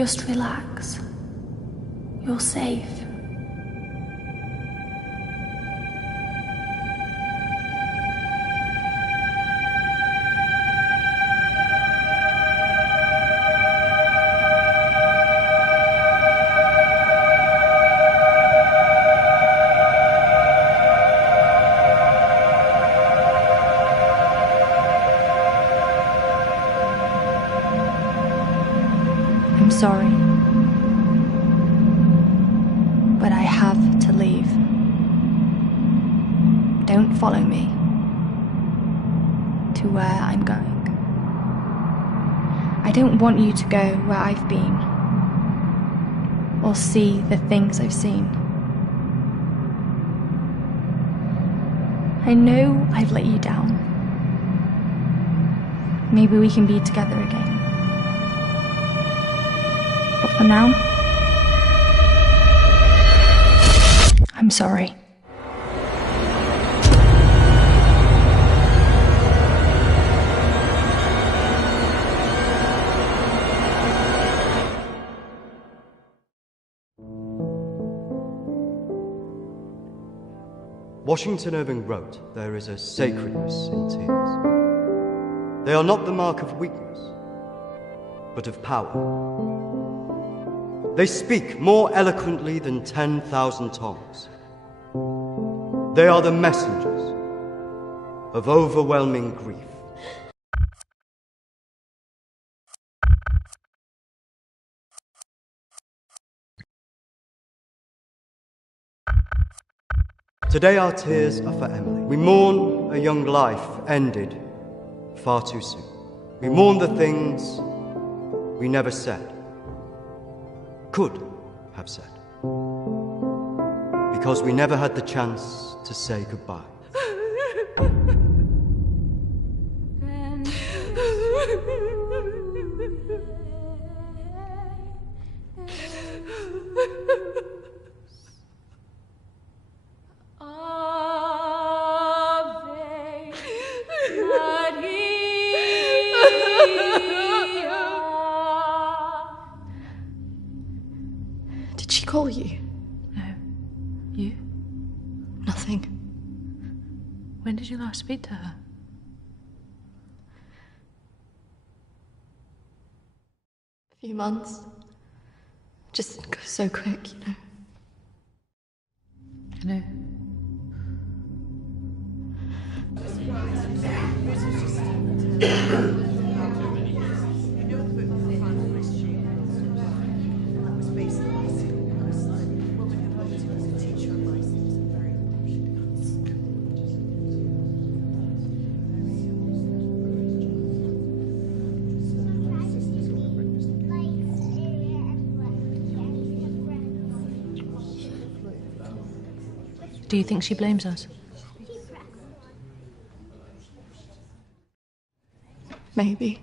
Just relax. You're safe. I'm sorry, but I have to leave. Don't follow me to where I'm going. I don't want you to go where I've been or see the things I've seen. I know I've let you down. Maybe we can be together again. But for now, I'm sorry. Washington Irving wrote, "There is a sacredness in tears. They are not the mark of weakness, but of power. They speak more eloquently than 10,000 tongues. They are the messengers of overwhelming grief." Today our tears are for Emily. We mourn a young life ended far too soon. We mourn the things we never said, could have said, because we never had the chance to say goodbye. Did she call you? No. You? Nothing. When did you last speak to her? A few months. Just goes so quick, you know. I know. Do you think she blames us? Maybe.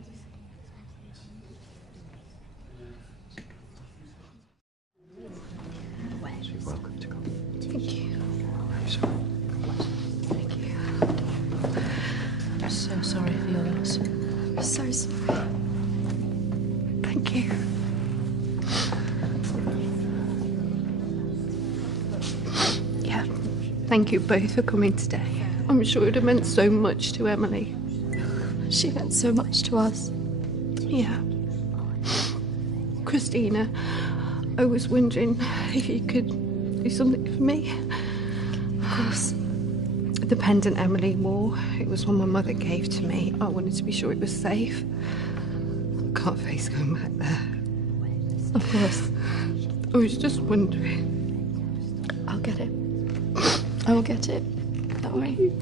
You're welcome to come. Thank you. I'm sorry. Thank you. I'm so sorry for your loss. I'm so sorry. Thank you. Yeah. Thank you both for coming today. I'm sure it would have meant so much to Emily. She meant so much to us. Yeah. Christina, I was wondering if you could do something for me. Of course. The pendant Emily wore, it was one my mother gave to me. I wanted to be sure it was safe. I can't face going back there. Of course. I was just wondering. I'll get it. I will get it. Don't worry.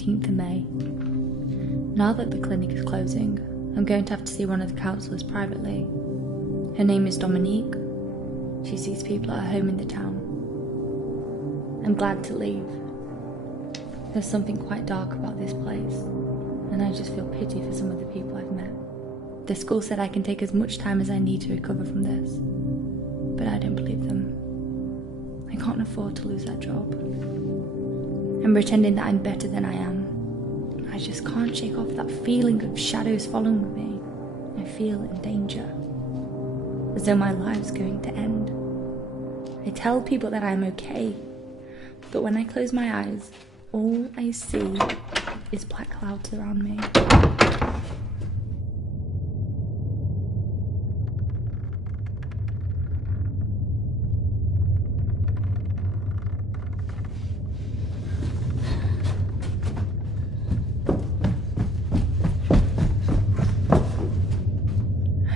18th of May. Now that the clinic is closing, I'm going to have to see one of the counsellors privately. Her name is Dominique. She sees people at her home in the town. I'm glad to leave. There's something quite dark about this place, and I just feel pity for some of the people I've met. The school said I can take as much time as I need to recover from this, but I don't believe them. I can't afford to lose that job. I'm pretending that I'm better than I am. I just can't shake off that feeling of shadows following me. I feel in danger, as though my life's going to end. I tell people that I'm okay, but when I close my eyes, all I see is black clouds around me.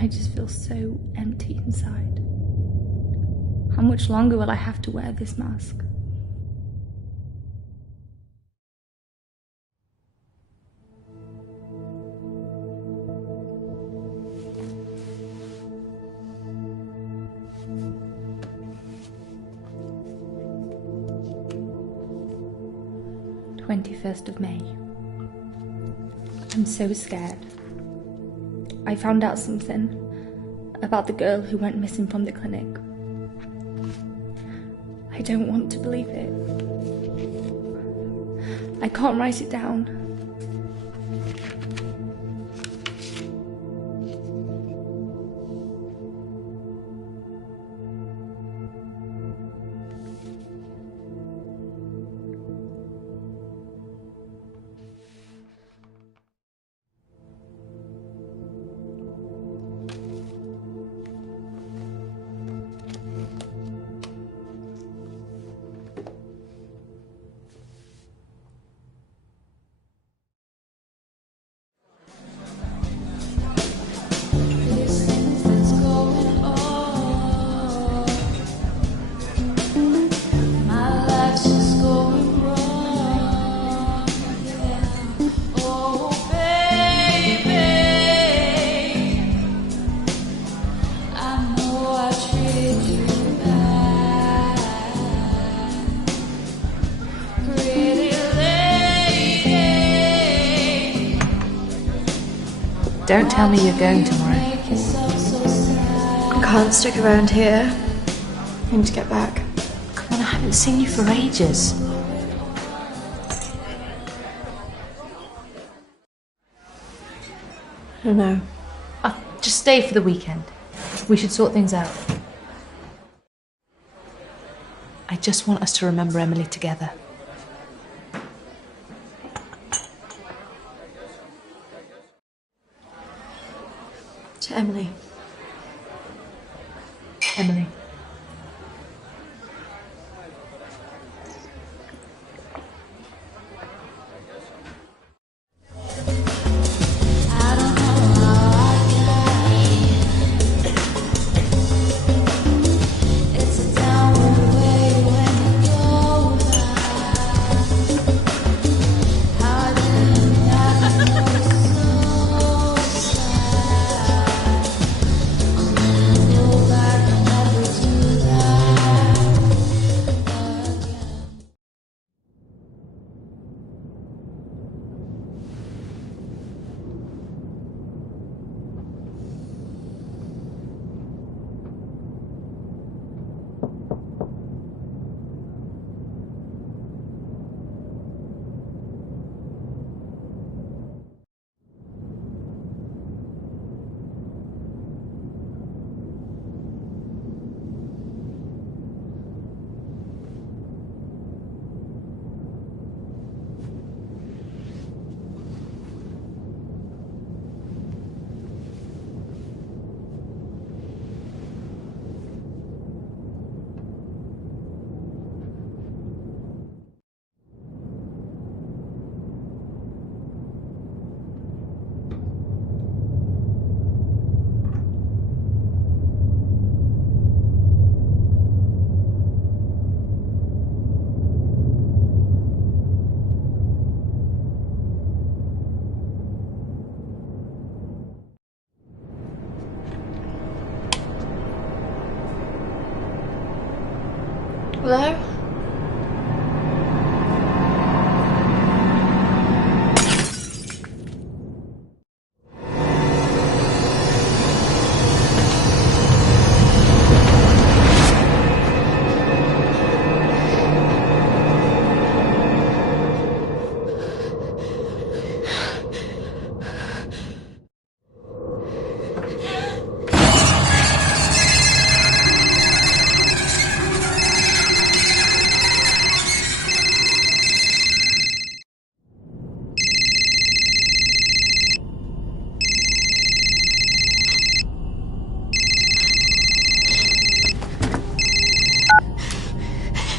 I just feel so empty inside. How much longer will I have to wear this mask? of May. I'm so scared. I found out something about the girl who went missing from the clinic. I don't want to believe it. I can't write it down. Don't tell me you're going tomorrow. I can't stick around here. I need to get back. Come on, I haven't seen you for ages. I don't know. Just stay for the weekend. We should sort things out. I just want us to remember Emily together. To Emily. Emily. Hello?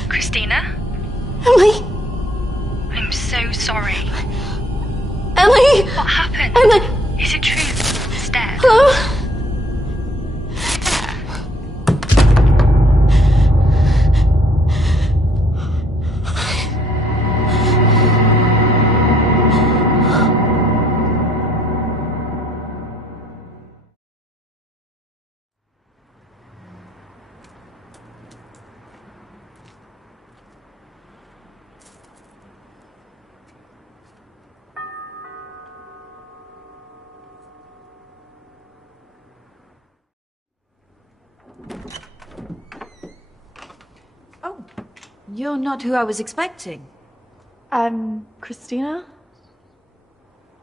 Christina? Emily! I'm so sorry. Emily! What happened? Emily! Is it true? It's dead. Hello? Oh, you're not who I was expecting. Christina?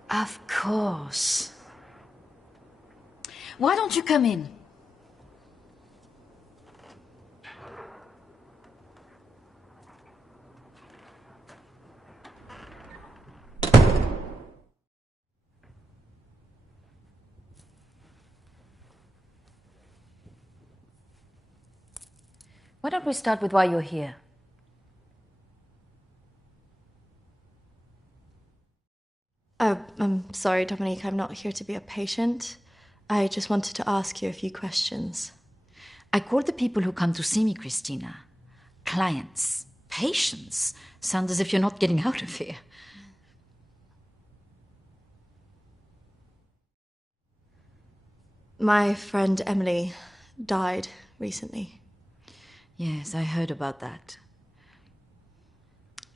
Of course. Why don't you come in? Why don't we start with why you're here? I'm sorry, Dominique. I'm not here to be a patient. I just wanted to ask you a few questions. I call the people who come to see me, Christina, clients. Patients? Sounds as if you're not getting out of here. My friend Emily died recently. Yes, I heard about that.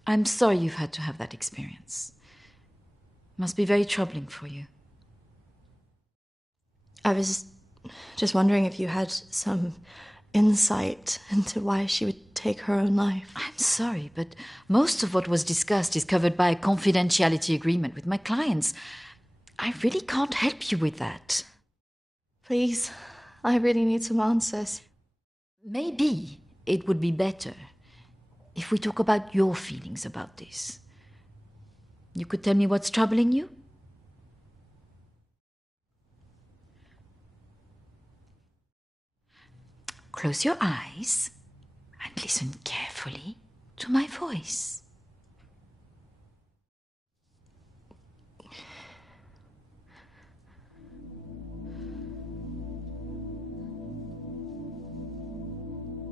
I'm sorry you've had to have that experience. Must be very troubling for you. I was just wondering if you had some insight into why she would take her own life. I'm sorry, but most of what was discussed is covered by a confidentiality agreement with my clients. I really can't help you with that. Please, I really need some answers. Maybe it would be better if we talk about your feelings about this. You could tell me what's troubling you? Close your eyes and listen carefully to my voice.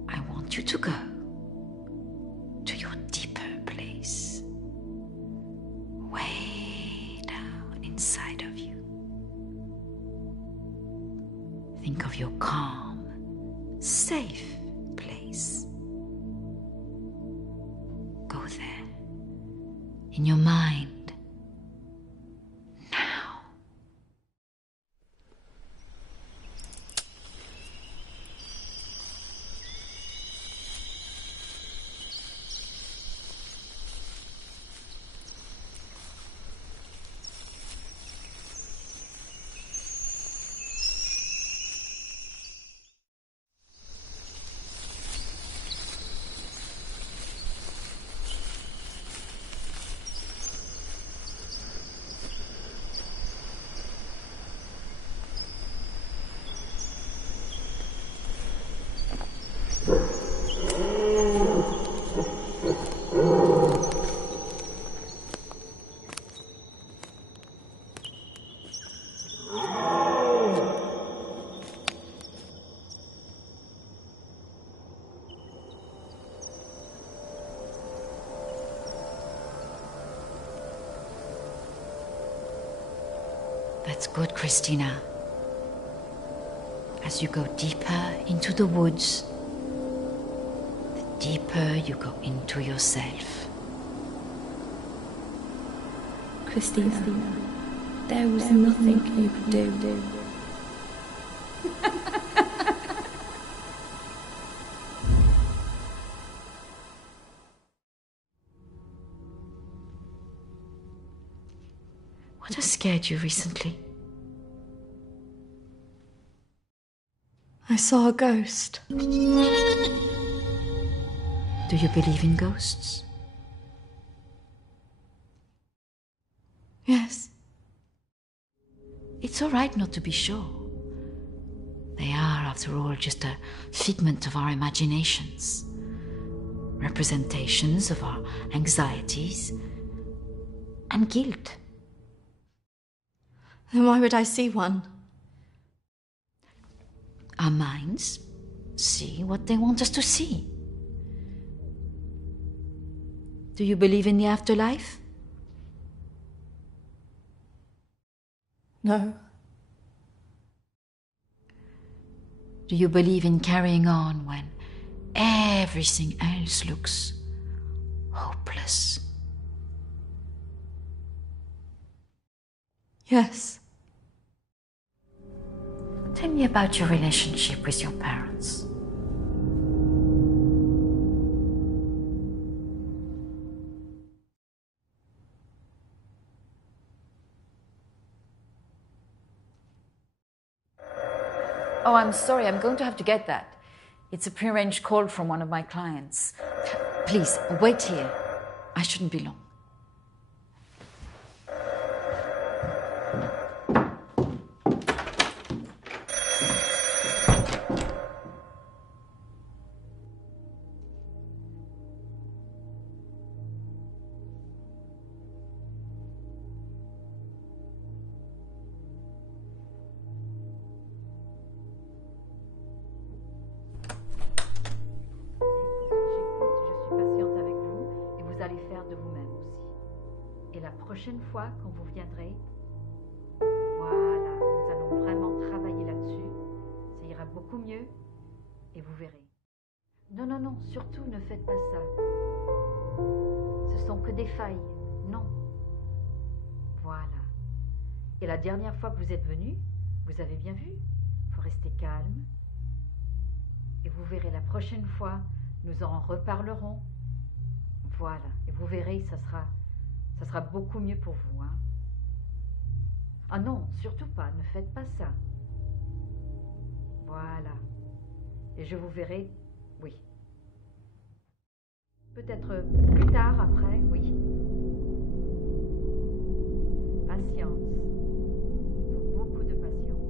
I want you to go to your deeper place, way down inside of you. Think of your calm, safe place. Go there, in your mind, now. That's good, Christina. As you go deeper into the woods, the deeper you go into yourself. Christina, there was nothing you could do. What has scared you recently? I saw a ghost. Do you believe in ghosts? Yes. It's all right not to be sure. They are, after all, just a figment of our imaginations, representations of our anxieties and guilt. Then why would I see one? Our minds see what they want us to see. Do you believe in the afterlife? No. Do you believe in carrying on when everything else looks hopeless? Yes. Tell me about your relationship with your parents. Oh, I'm sorry, I'm going to have to get that. It's a prearranged call from one of my clients. Please, wait here. I shouldn't be long. La prochaine fois, quand vous viendrez, voilà, nous allons vraiment travailler là-dessus. Ça ira beaucoup mieux et vous verrez. Non, non, non, surtout ne faites pas ça. Ce sont que des failles, non. Voilà. Et la dernière fois que vous êtes venu, vous avez bien vu, il faut rester calme. Et vous verrez, la prochaine fois, nous en reparlerons. Voilà, et vous verrez, ça sera beaucoup mieux pour vous, hein. Ah non, surtout pas, ne faites pas ça. Voilà. Et je vous verrai, oui. Peut-être plus tard, après, oui. Patience. Beaucoup de patience.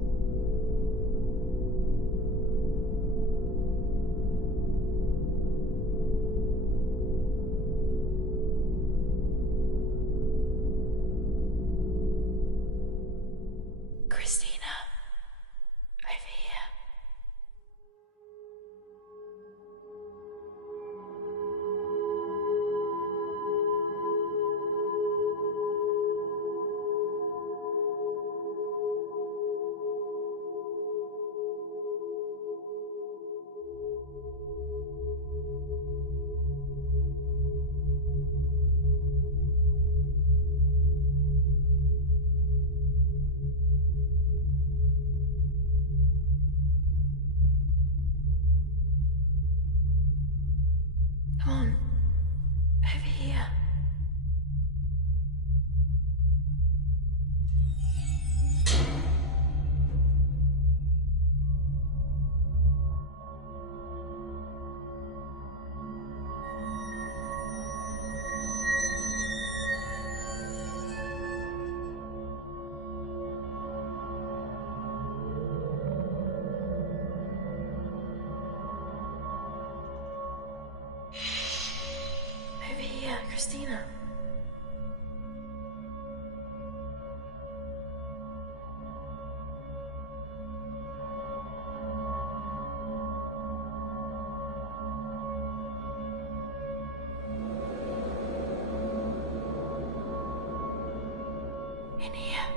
Christina, over here. Come on, over here. Over here, Christina. In here.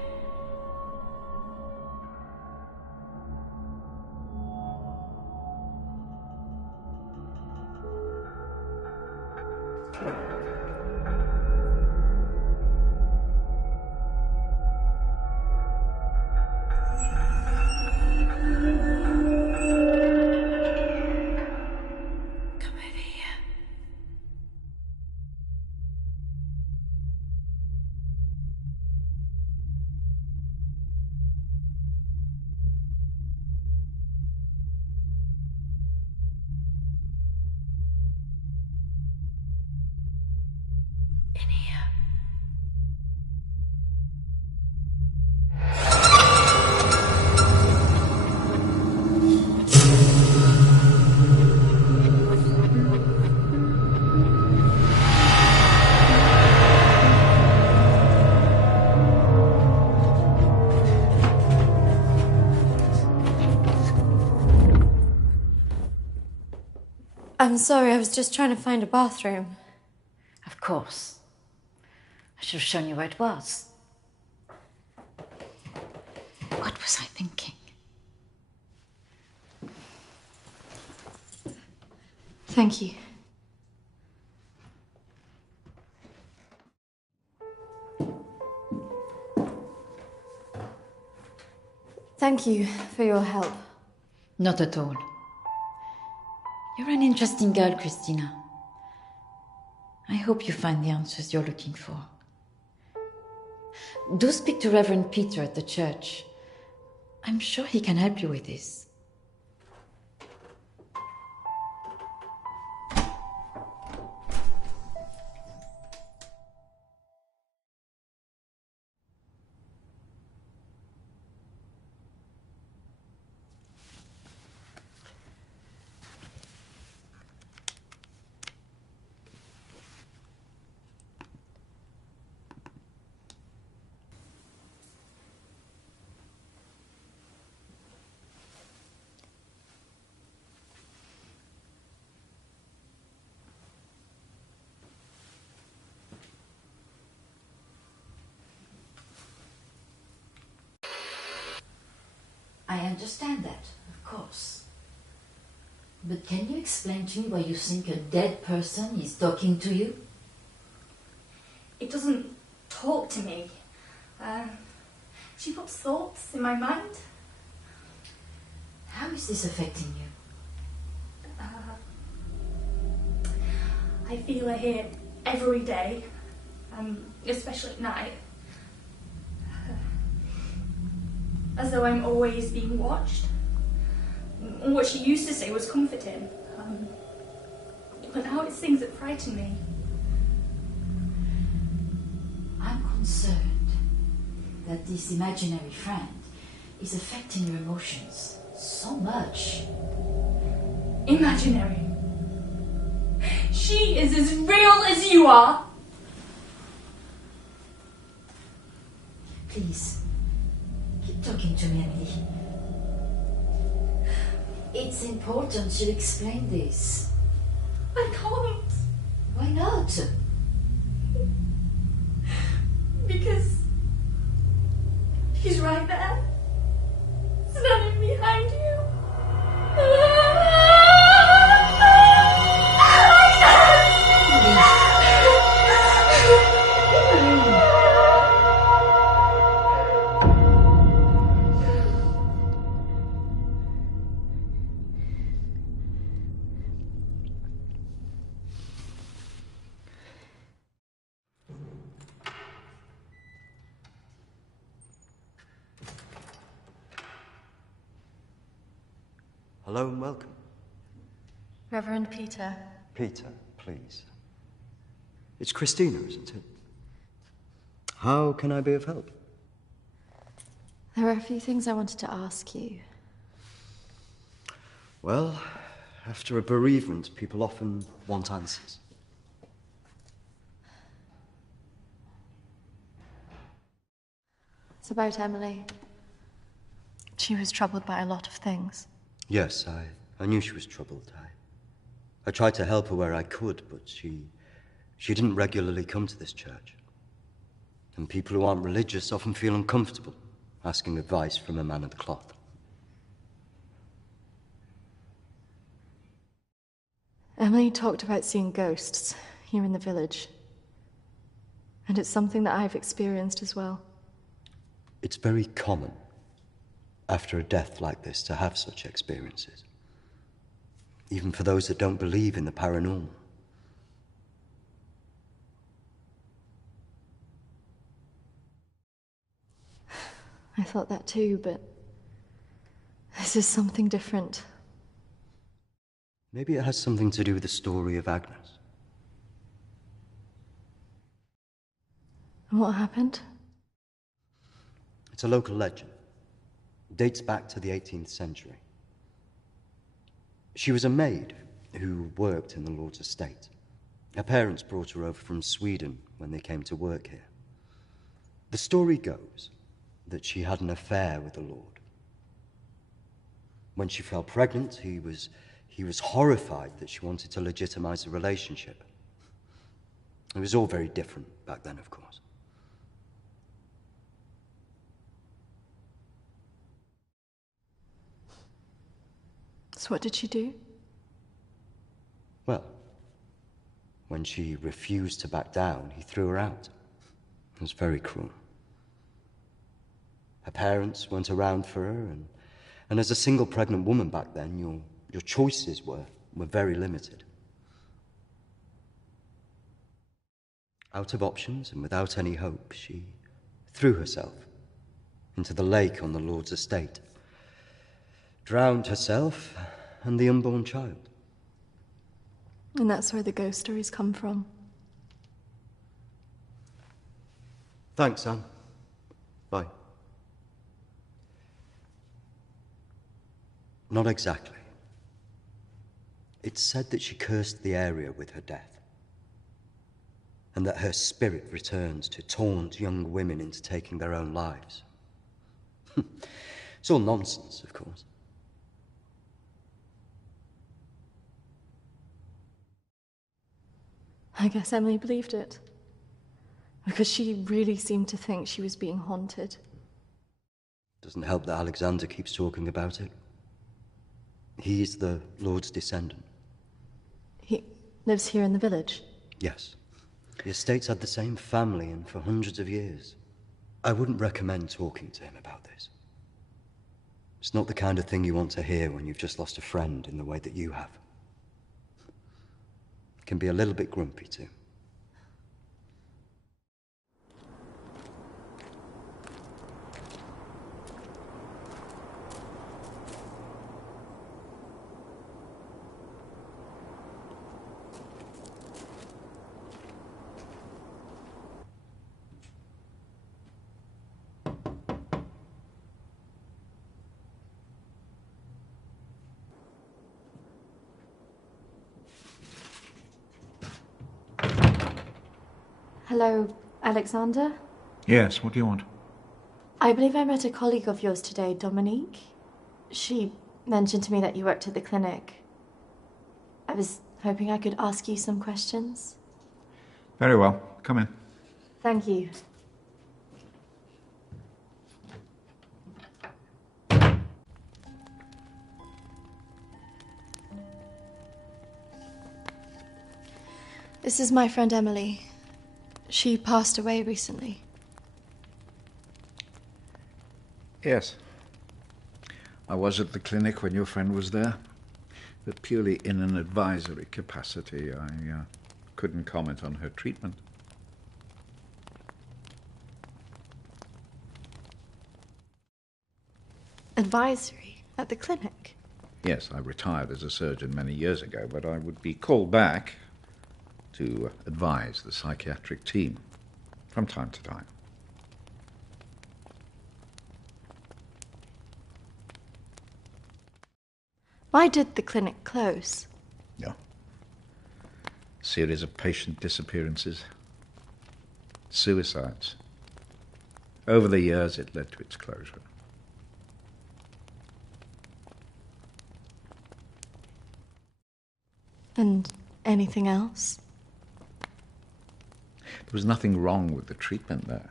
I'm sorry, I was just trying to find a bathroom. Of course. I should have shown you where it was. What was I thinking? Thank you. Thank you for your help. Not at all. You're an interesting girl, Christina. I hope you find the answers you're looking for. Do speak to Reverend Peter at the church. I'm sure he can help you with this. I understand that, of course. But can you explain to me why you think a dead person is talking to you? It doesn't talk to me. She puts thoughts in my mind. How is this affecting you? I feel her here every day, especially at night. As though I'm always being watched. What she used to say was comforting. But now it's things that frighten me. I'm concerned that this imaginary friend is affecting your emotions so much. Imaginary. She is as real as you are. Please. Keep talking to me, Emily. It's important you explain this. I can't. Why not? Because she's right there, standing behind you. Hello and welcome. Reverend Peter. Peter, please. It's Christina, isn't it? How can I be of help? There are a few things I wanted to ask you. Well, after a bereavement, people often want answers. It's about Emily. She was troubled by a lot of things. Yes, I knew she was troubled. I tried to help her where I could, but she didn't regularly come to this church. And people who aren't religious often feel uncomfortable asking advice from a man of the cloth. Emily talked about seeing ghosts. here in the village. And it's something that I've experienced as well. It's very common, after a death like this, to have such experiences. Even for those that don't believe in the paranormal. I thought that too, but this is something different. Maybe it has something to do with the story of Agnes. And what happened? It's a local legend. It dates back to the 18th century. She was a maid who worked in the Lord's estate. Her parents brought her over from Sweden when they came to work here. The story goes that she had an affair with the Lord. When she fell pregnant, he was horrified that she wanted to legitimize the relationship. It was all very different back then, of course. So what did she do? Well, when she refused to back down, he threw her out. It was very cruel. Her parents weren't around for her, and as a single pregnant woman back then, your choices were very limited. Out of options and without any hope, she threw herself into the lake on the Lord's estate, drowned herself and the unborn child. And that's where the ghost stories come from. Thanks, Anne. Bye. Not exactly. It's said that she cursed the area with her death, and that her spirit returns to taunt young women into taking their own lives. It's all nonsense, of course. I guess Emily believed it. Because she really seemed to think she was being haunted. Doesn't help that Alexander keeps talking about it. He's the Lord's descendant. He lives here in the village? Yes. The estate's had the same family and for hundreds of years. I wouldn't recommend talking to him about this. It's not the kind of thing you want to hear when you've just lost a friend in the way that you have. It can be a little bit grumpy too. Hello, Alexander? Yes, what do you want? I believe I met a colleague of yours today, Dominique. She mentioned to me that you worked at the clinic. I was hoping I could ask you some questions. Very well. Come in. Thank you. This is my friend Emily. She passed away recently. Yes. I was at the clinic when your friend was there, but purely in an advisory capacity. I couldn't comment on her treatment. Advisory? At the clinic? Yes, I retired as a surgeon many years ago, but I would be called back to advise the psychiatric team from time to time. Why did the clinic close? Yeah. Series of patient disappearances. Suicides. Over the years, it led to its closure. And anything else? There was nothing wrong with the treatment there.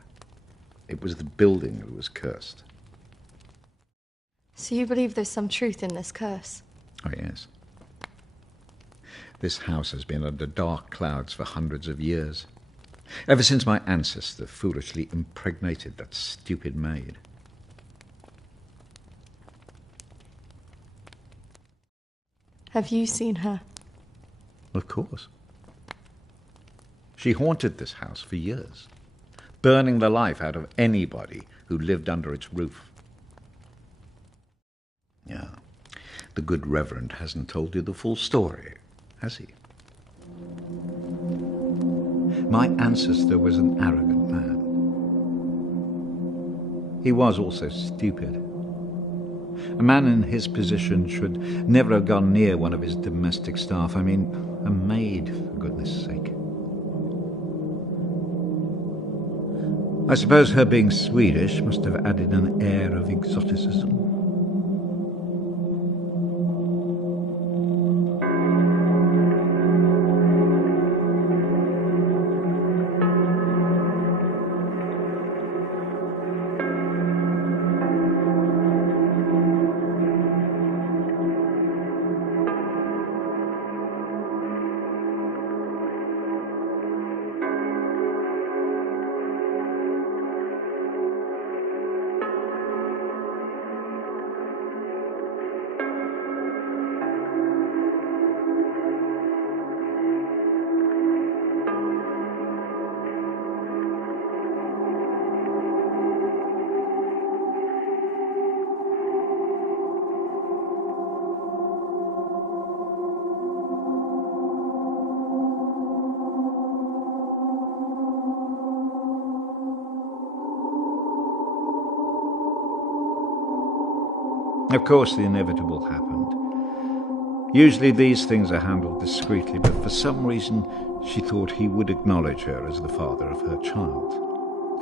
It was the building that was cursed. So you believe there's some truth in this curse? Oh, yes. This house has been under dark clouds for hundreds of years. Ever since my ancestor foolishly impregnated that stupid maid. Have you seen her? Of course. She haunted this house for years, burning the life out of anybody who lived under its roof. Yeah, the good Reverend hasn't told you the full story, has he? My ancestor was an arrogant man. He was also stupid. A man in his position should never have gone near one of his domestic staff. I mean, a maid, for goodness sake. I suppose her being Swedish must have added an air of exoticism. Of course, the inevitable happened. Usually these things are handled discreetly, but for some reason she thought he would acknowledge her as the father of her child.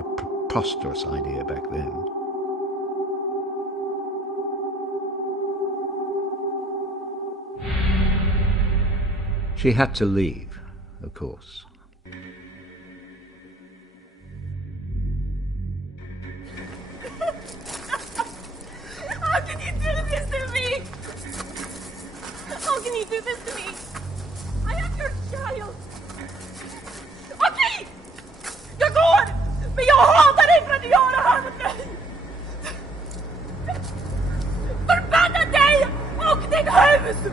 A preposterous idea back then. She had to leave, of course. How can you do this to me? How can you do this to me? I am your child. Okej! Jag går! Men jag hatar dig för att du gör det här mot mig! Förbanna dig och ditt hus!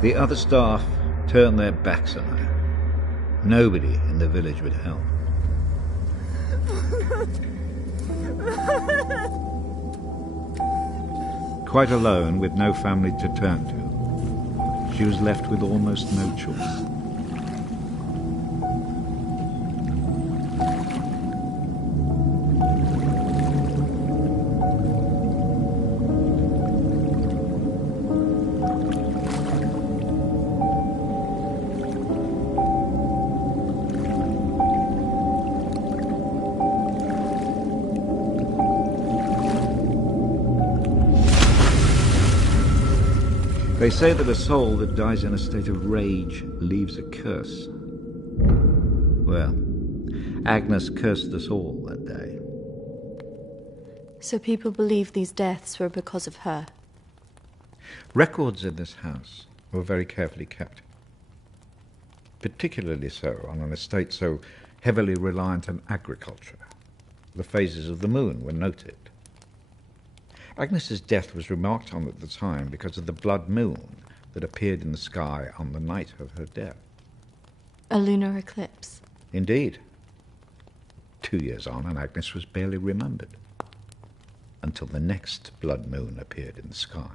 The other staff turned their backs on her. Nobody in the village would help. Quite alone, with no family to turn to, she was left with almost no choice. They say that a soul that dies in a state of rage leaves a curse. Well, Agnes cursed us all that day. So people believe these deaths were because of her. Records in this house were very carefully kept. Particularly so on an estate so heavily reliant on agriculture. The phases of the moon were noted. Agnes's death was remarked on at the time because of the blood moon that appeared in the sky on the night of her death. A lunar eclipse. Indeed. 2 years on, and Agnes was barely remembered until the next blood moon appeared in the sky.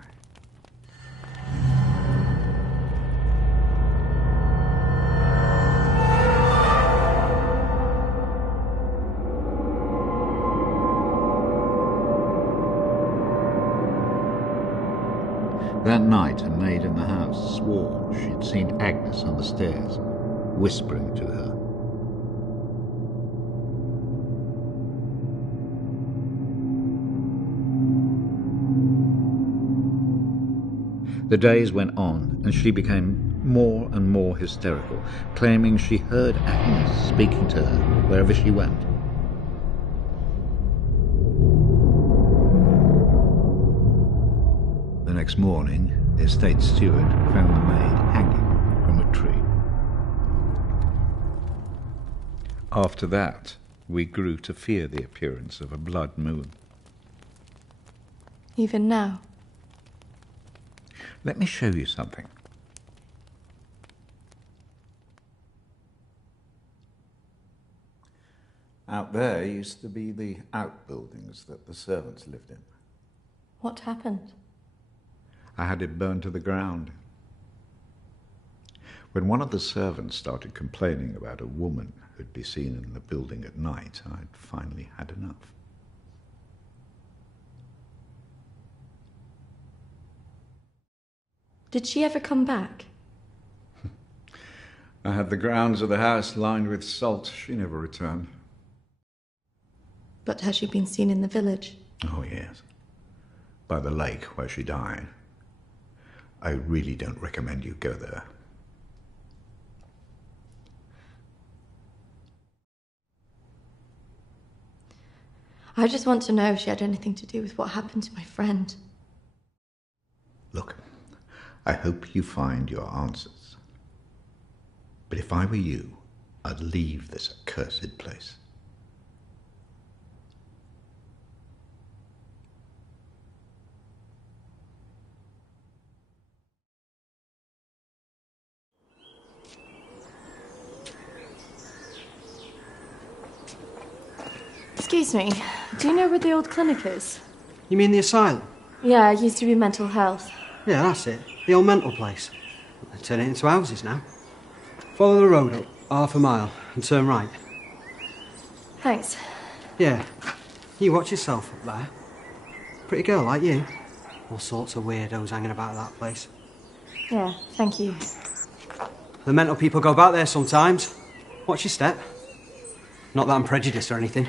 That night, a maid in the house swore she'd seen Agnes on the stairs, whispering to her. The days went on, and she became more and more hysterical, claiming she heard Agnes speaking to her wherever she went. The next morning, the estate steward found the maid hanging from a tree. After that, we grew to fear the appearance of a blood moon. Even now? Let me show you something. Out there used to be the outbuildings that the servants lived in. What happened? I had it burned to the ground. When one of the servants started complaining about a woman who'd be seen in the building at night, I'd finally had enough. Did she ever come back? I had the grounds of the house lined with salt. She never returned. But has she been seen in the village? Oh, yes. By the lake where she died. I really don't recommend you go there. I just want to know if she had anything to do with what happened to my friend. Look, I hope you find your answers. But if I were you, I'd leave this accursed place. Excuse me, do you know where the old clinic is? You mean the asylum? Yeah, it used to be mental health. Yeah, that's it. The old mental place. They're turning it into houses now. Follow the road up, half a mile, and turn right. Thanks. Yeah. You watch yourself up there. Pretty girl like you. All sorts of weirdos hanging about that place. Yeah, thank you. The mental people go back there sometimes. Watch your step. Not that I'm prejudiced or anything.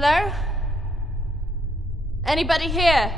Hello? Anybody here?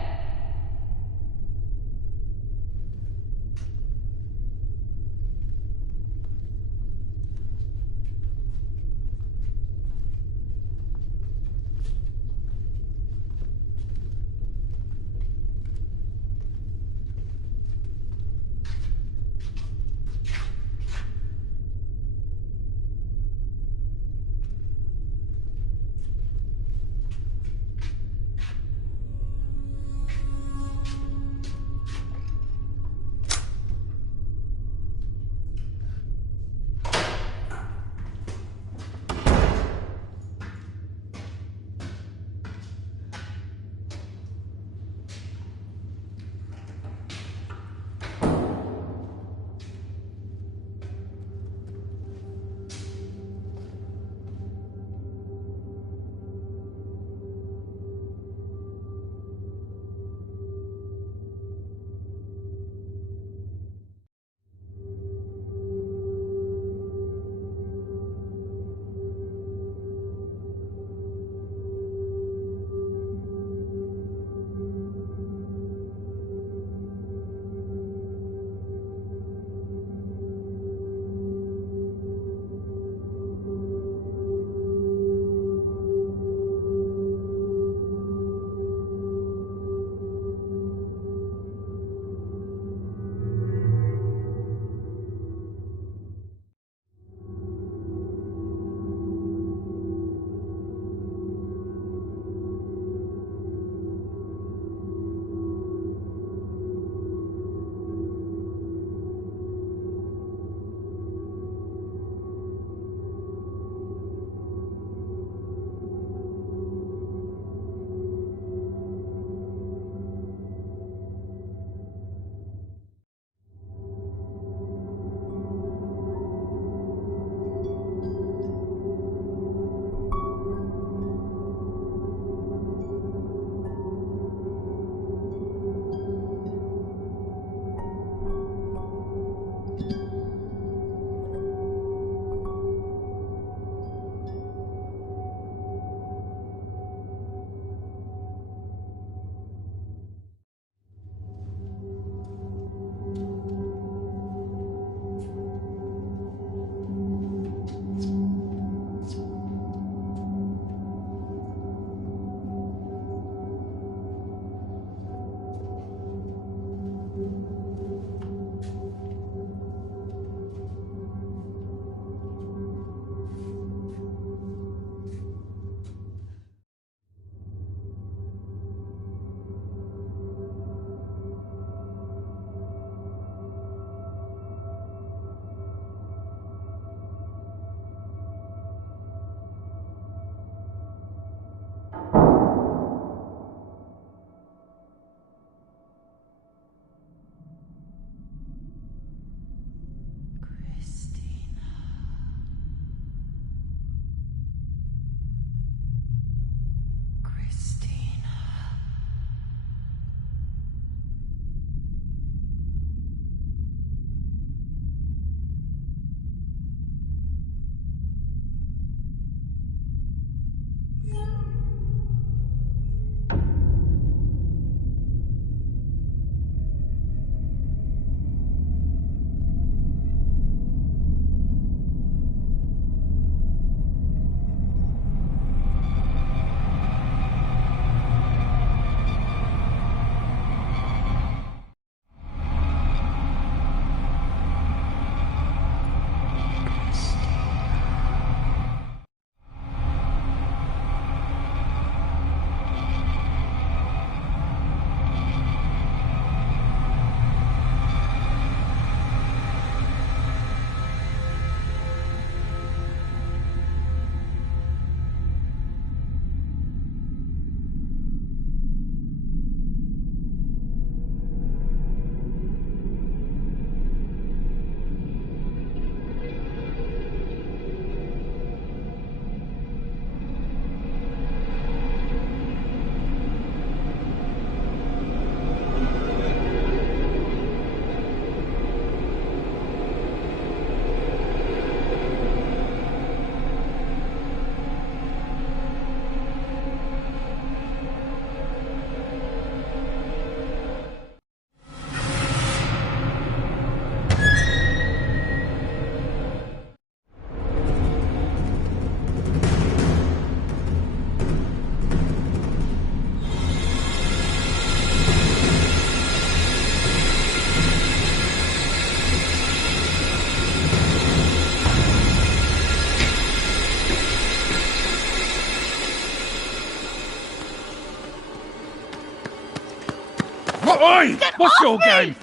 Oi! What's off your me! game?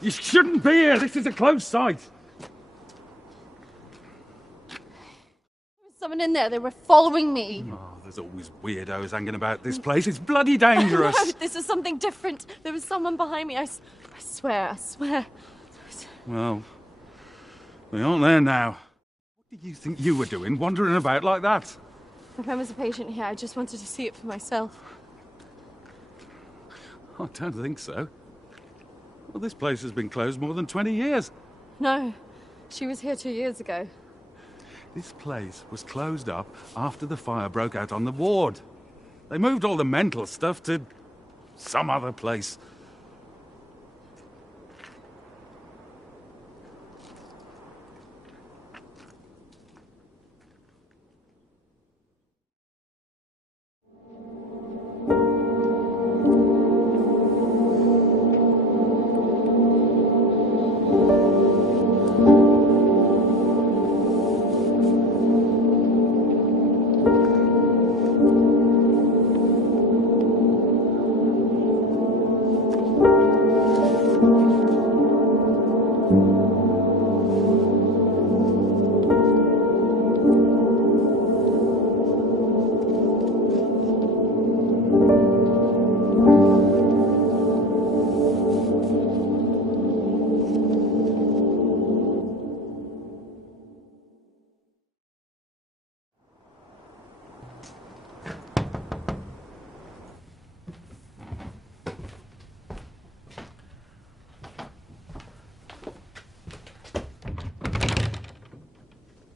You shouldn't be here. This is a closed site. There was someone in there. They were following me. Oh, there's always weirdos hanging about this place. It's bloody dangerous. No, this is something different. There was someone behind me. I swear. Well, we aren't there now. What do you think you were doing, wandering about like that? My friend was a patient here. I just wanted to see it for myself. I don't think so. Well, this place has been closed more than 20 years. No, she was here 2 years ago. This place was closed up after the fire broke out on the ward. They moved all the mental stuff to some other place.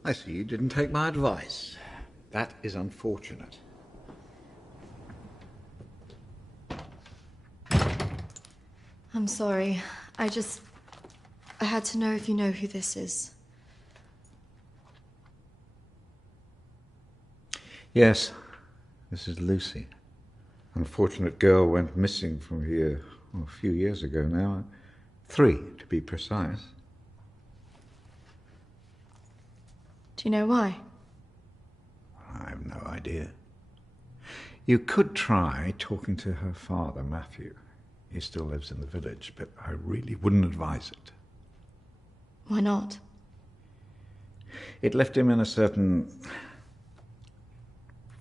I see you didn't take my advice. That is unfortunate. I'm sorry. I had to know if you know who this is. Yes, this is Lucy. Unfortunate girl went missing from here a few years ago now. 3, to be precise. Do you know why? I have no idea. You could try talking to her father, Matthew. He still lives in the village, but I really wouldn't advise it. Why not? It left him in a certain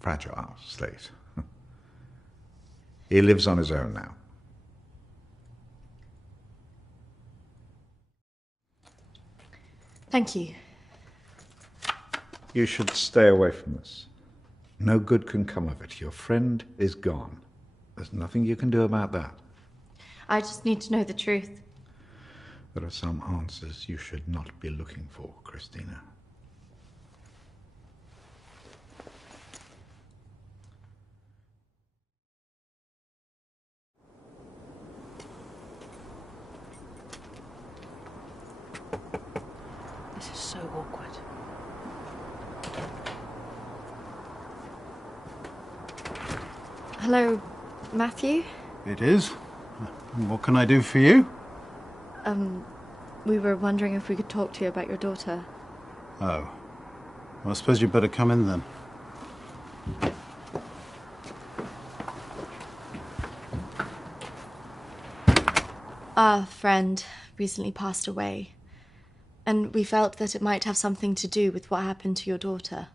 fragile state. He lives on his own now. Thank you. You should stay away from this. No good can come of it. Your friend is gone. There's nothing you can do about that. I just need to know the truth. There are some answers you should not be looking for, Christina. This is so awkward. Hello, Matthew? It is. What can I do for you? We were wondering if we could talk to you about your daughter. Oh. Well, I suppose you'd better come in then. Our friend recently passed away, and we felt that it might have something to do with what happened to your daughter.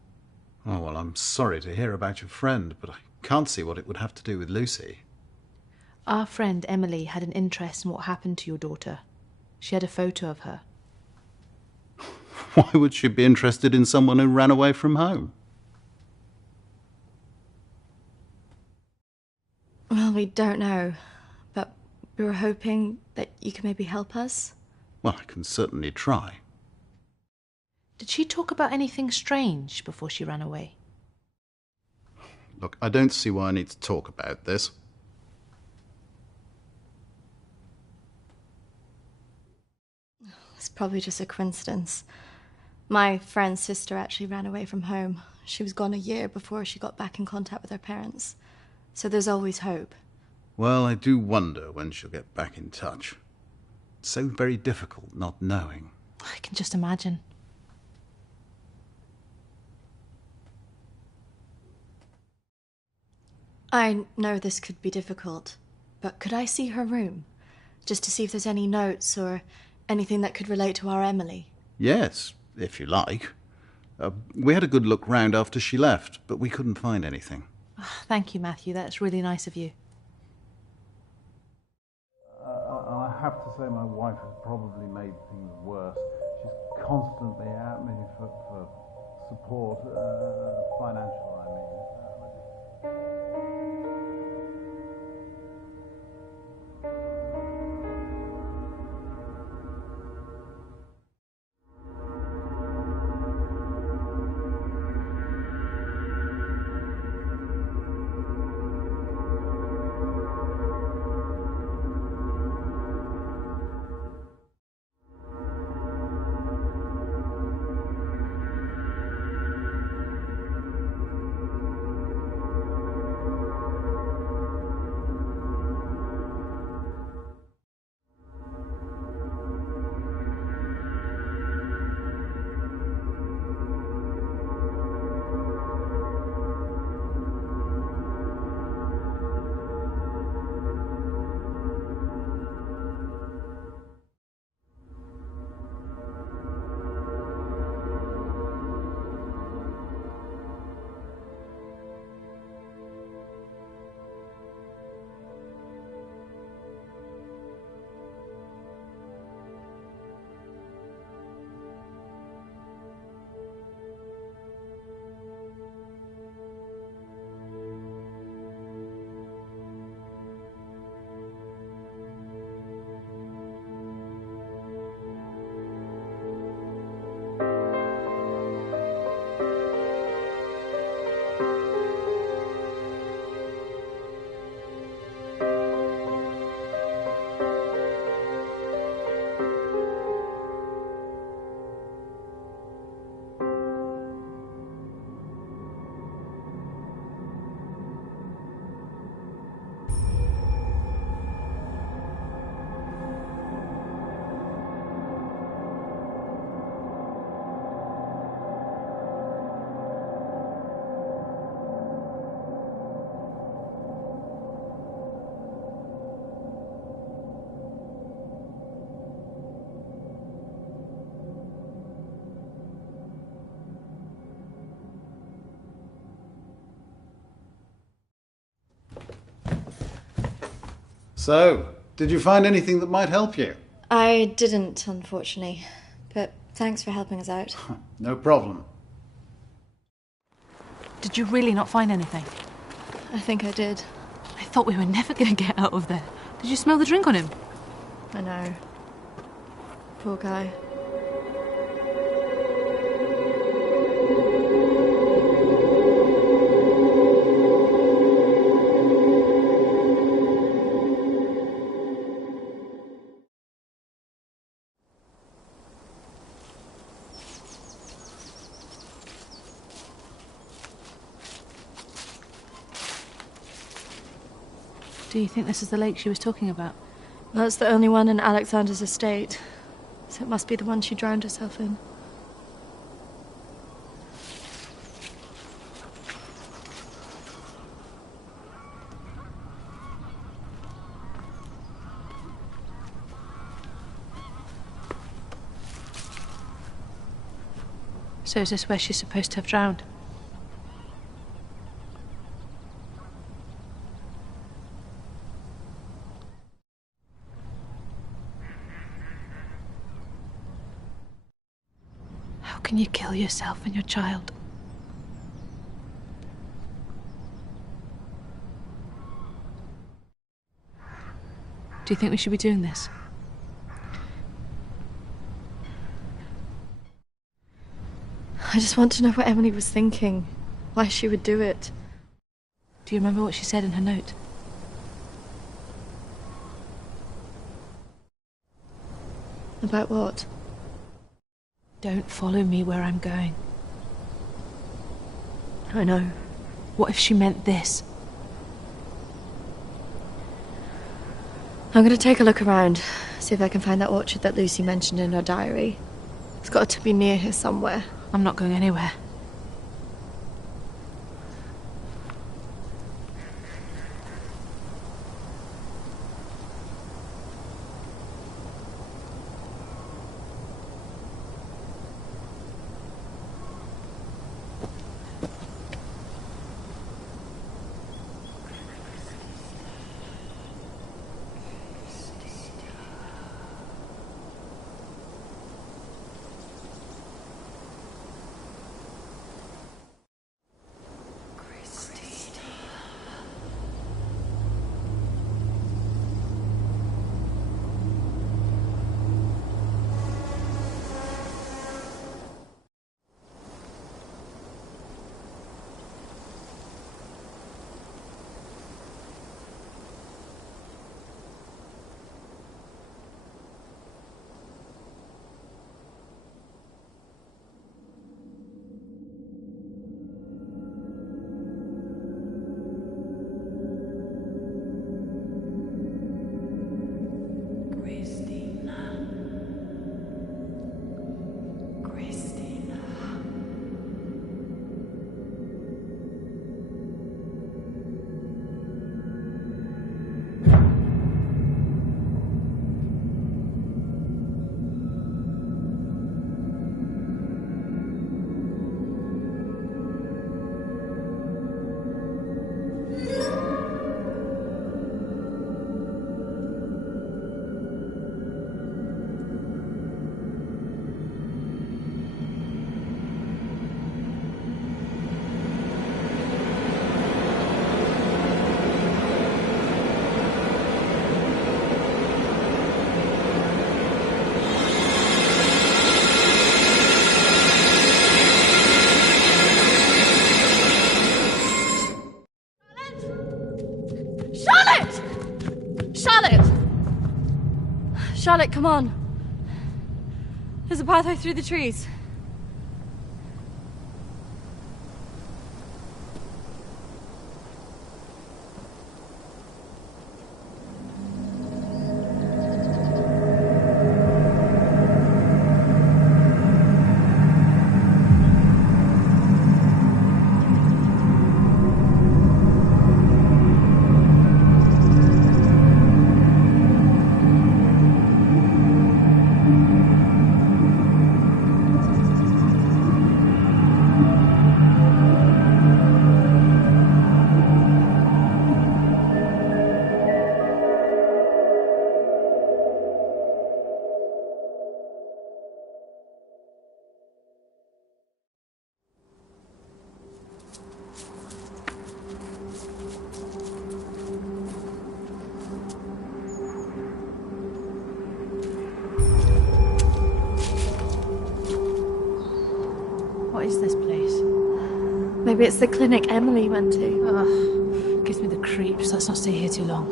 Oh, well, I'm sorry to hear about your friend, but I can't see what it would have to do with Lucy. Our friend Emily had an interest in what happened to your daughter. She had a photo of her. Why would she be interested in someone who ran away from home? Well, we don't know, but we were hoping that you could maybe help us. Well, I can certainly try. Did she talk about anything strange before she ran away? Look, I don't see why I need to talk about this. It's probably just a coincidence. My friend's sister actually ran away from home. She was gone a year before she got back in contact with her parents. So there's always hope. Well, I do wonder when she'll get back in touch. It's so very difficult not knowing. I can just imagine. I know this could be difficult, but could I see her room? just to see if there's any notes or anything that could relate to our Emily. Yes, if you like. We had a good look round after she left, but we couldn't find anything. Oh, thank you, Matthew. That's really nice of you. I have to say my wife has probably made things worse. She's constantly at me for support, financial, I mean. So, did you find anything that might help you? I didn't, unfortunately. But thanks for helping us out. No problem. Did you really not find anything? I think I did. I thought we were never going to get out of there. Did you smell the drink on him? I know. Poor guy. Do you think this is the lake she was talking about? Well, it's the only one in Alexander's estate, so it must be the one she drowned herself in. So is this where she's supposed to have drowned? How can you kill yourself and your child? Do you think we should be doing this? I just want to know what Emily was thinking, why she would do it. Do you remember what she said in her note? About what? Don't follow me where I'm going. I know. What if she meant this? I'm going to take a look around, see if I can find that orchard that Lucy mentioned in her diary. It's got to be near here somewhere. I'm not going anywhere. Charlotte, come on. There's a pathway through the trees. What is this place? Maybe it's the clinic Emily went to. Ugh, gives me the creeps. Let's not stay here too long.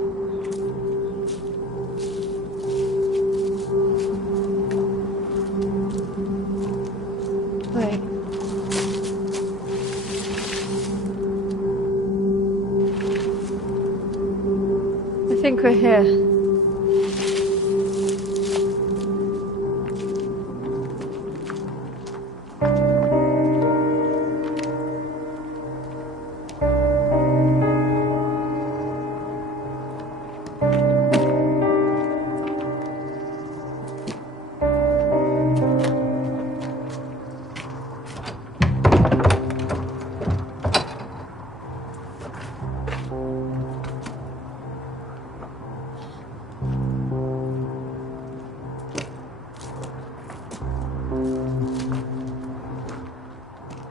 Wait. I think we're here.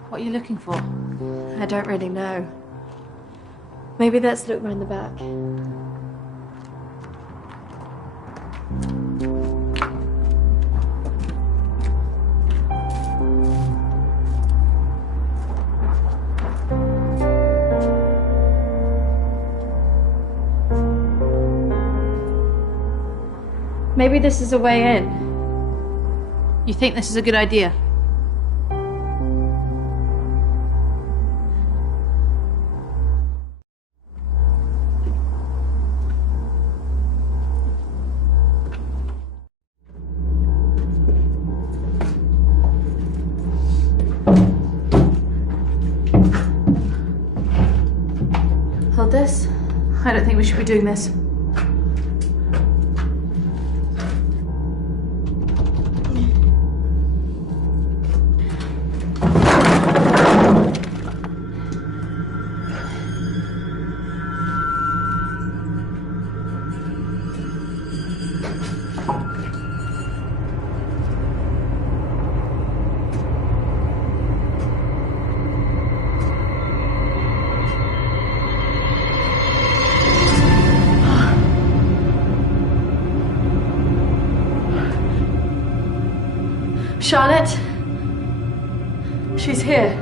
What are you looking for? I don't really know. Maybe let's look round the back. Maybe this is a way in. You think this is a good idea? Hold this. I don't think we should be doing this. Charlotte? She's here.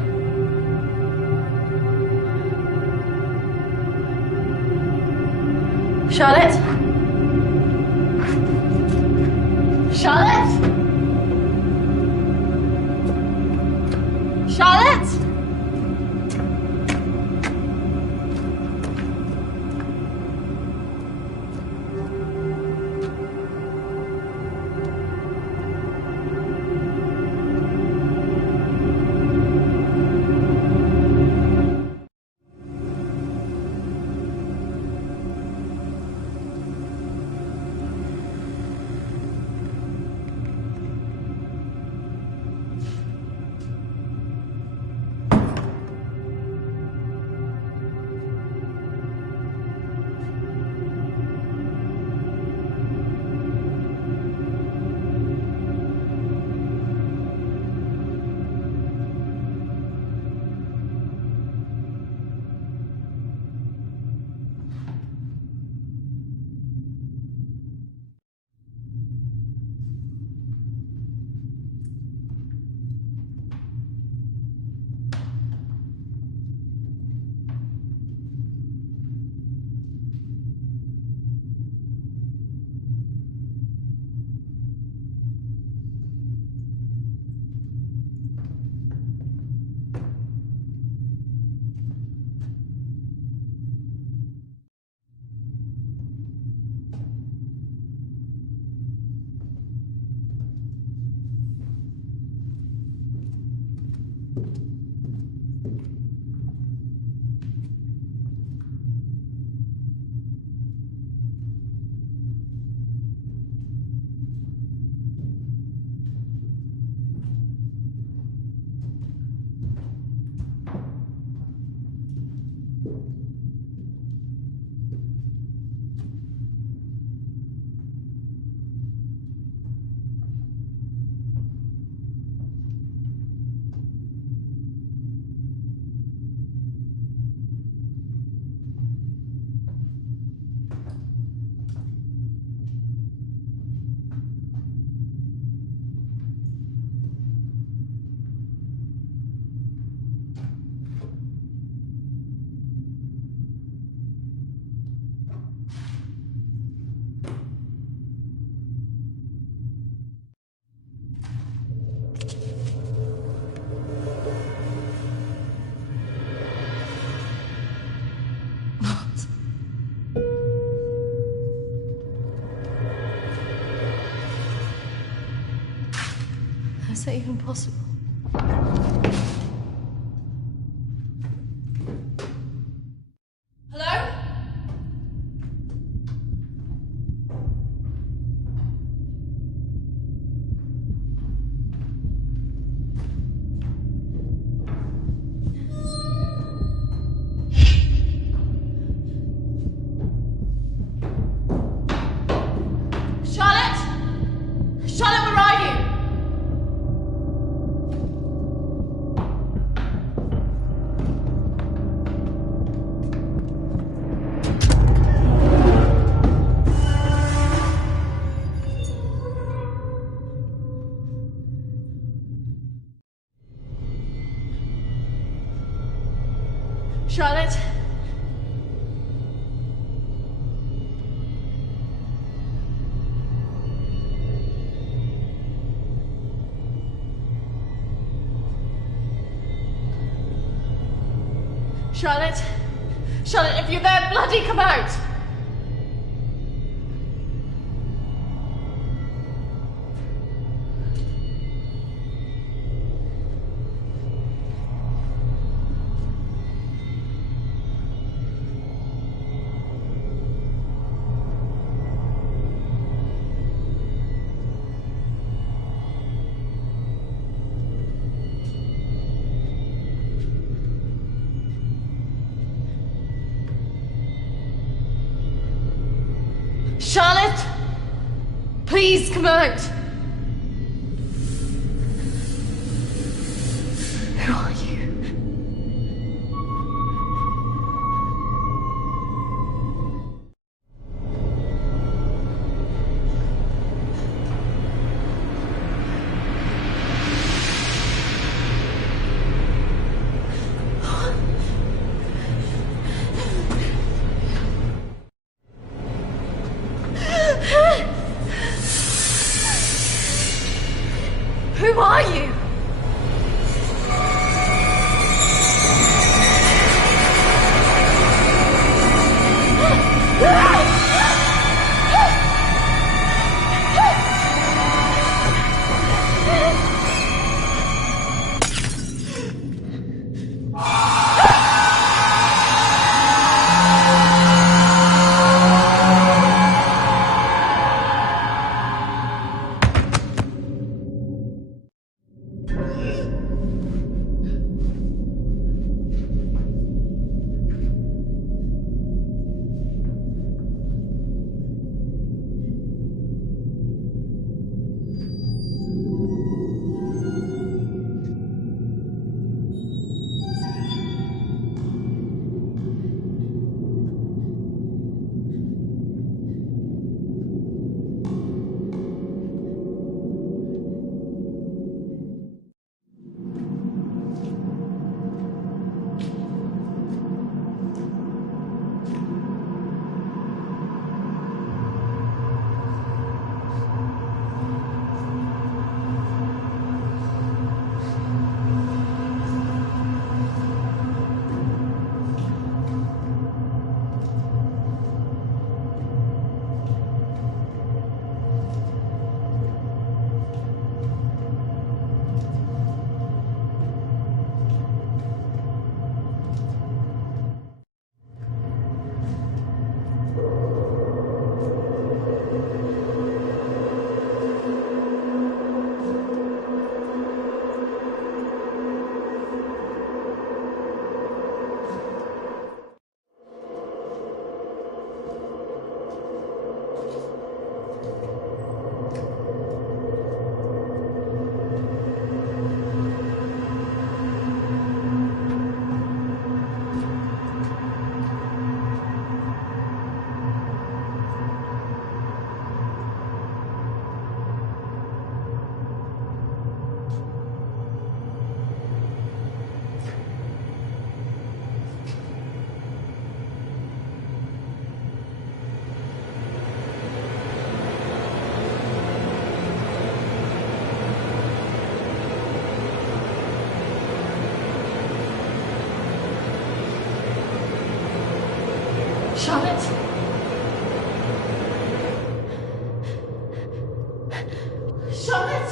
Charlotte? Charlotte? Charlotte? How's that even possible? Hello? Charlotte? Charlotte, where are you? Charlotte? Charlotte? Charlotte, if you're there, bloody come out! Charlotte! Please come out! Who are you? Who are you? Charlotte? Charlotte?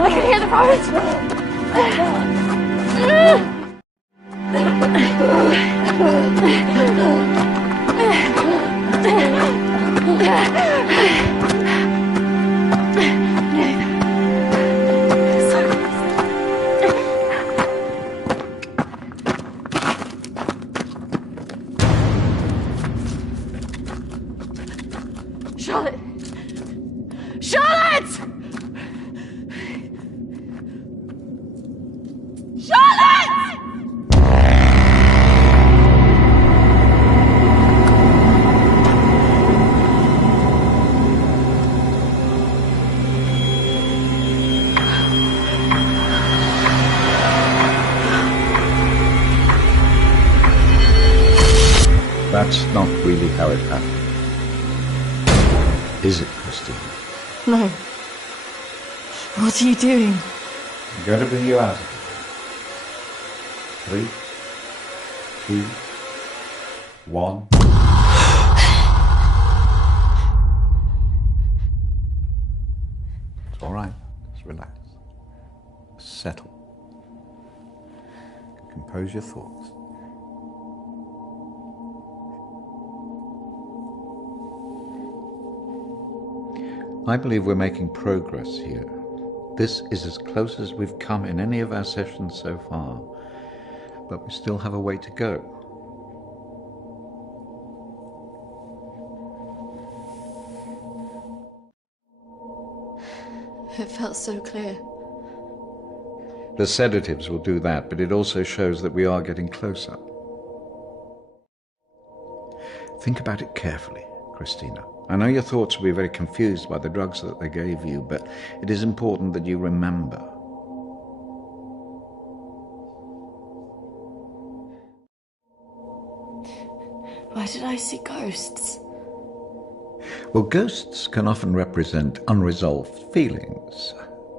I can hear the roads. Charlotte! Charlotte! Charlotte! That's not really how it happened. Is it, Christine? No. What are you doing? I'm going to bring you out of here. 3, 2, 1. It's all right. Just relax. Settle. Compose your thoughts. I believe we're making progress here. This is as close as we've come in any of our sessions so far, but we still have a way to go. It felt so clear. The sedatives will do that, but it also shows that we are getting closer. Think about it carefully, Christina. I know your thoughts will be very confused by the drugs that they gave you, but it is important that you remember. Why did I see ghosts? Well, ghosts can often represent unresolved feelings.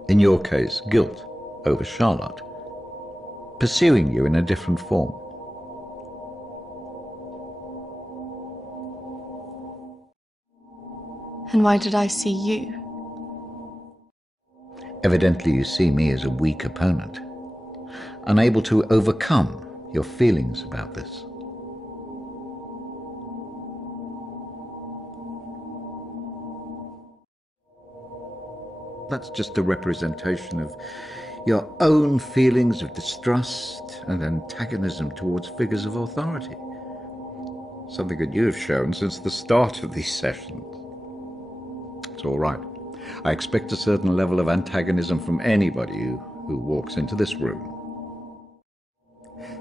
In your case, guilt over Charlotte, pursuing you in a different form. And why did I see you? Evidently you see me as a weak opponent, unable to overcome your feelings about this. That's just a representation of your own feelings of distrust and antagonism towards figures of authority. Something that you have shown since the start of these sessions. It's all right. I expect a certain level of antagonism from anybody who walks into this room.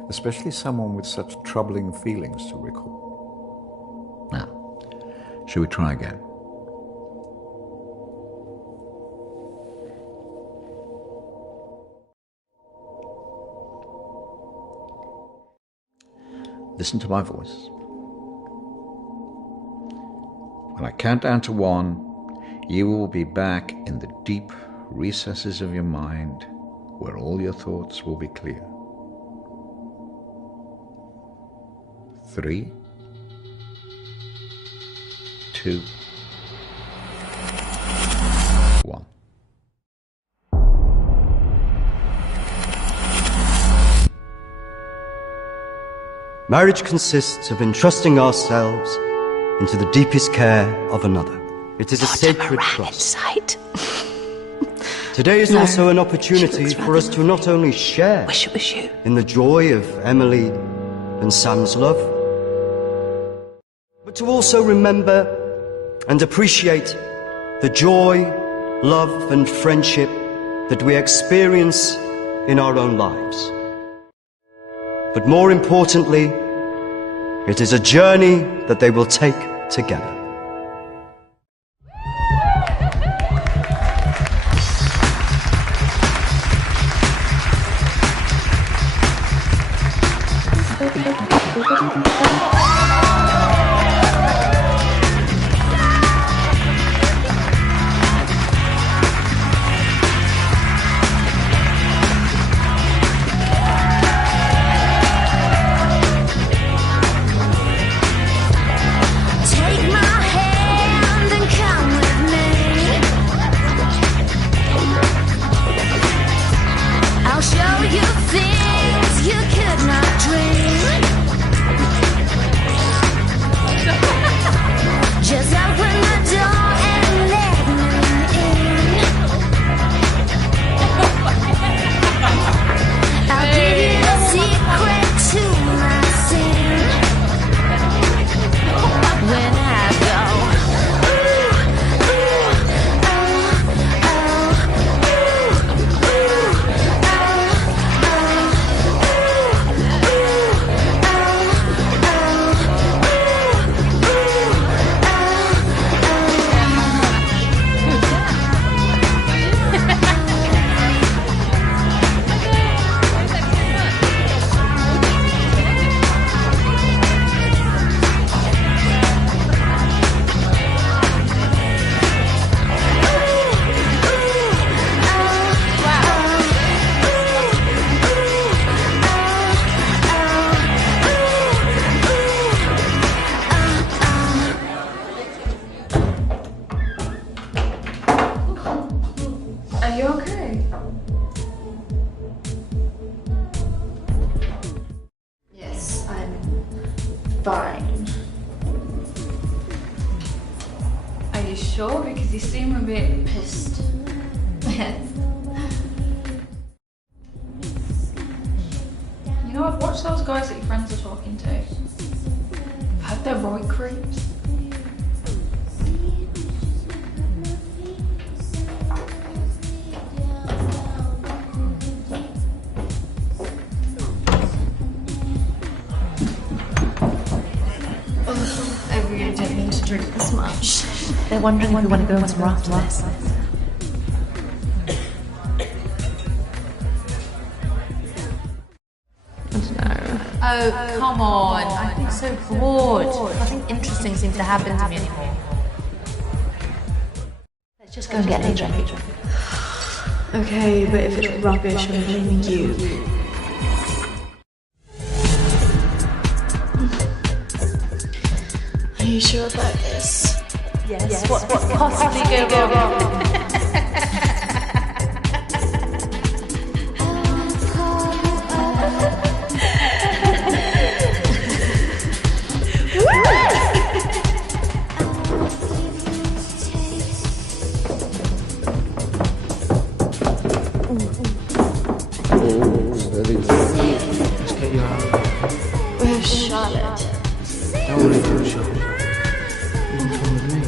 Especially someone with such troubling feelings to recall. Now, shall we try again? Listen to my voice. When I count down to 1, you will be back in the deep recesses of your mind where all your thoughts will be clear. 3, 2, 1. Marriage consists of entrusting ourselves into the deepest care of another. It is a sacred trust. Today is also an opportunity for us to not only share in the joy of Emily and Sam's love, but to also remember and appreciate the joy, love and friendship that we experience in our own lives. But more importantly, it is a journey that they will take together. fine. Are you sure? Because you seem a bit pissed. You know, I've watched those guys that your friends are talking to. I've heard they're right creeps. I really didn't mean to drink this much. They're wondering if we want to go on some after this. Oh, come on. I've been so bored. Nothing interesting seems to happen to me anymore. Let's just go and get a drink. Okay, but if it's rubbish, I'm blaming you. Are you sure about this? Yes. What could possibly go wrong? Let's get you out. Where's Charlotte? Don't worry about Charlotte. You can come with me.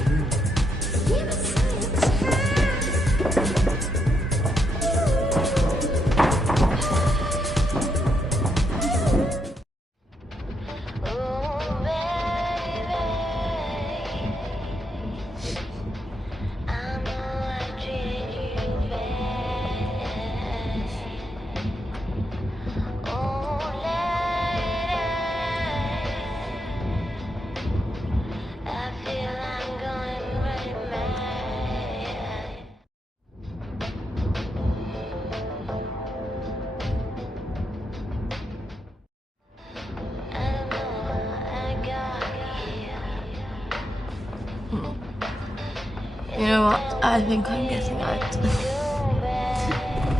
You know what? I think I'm getting out.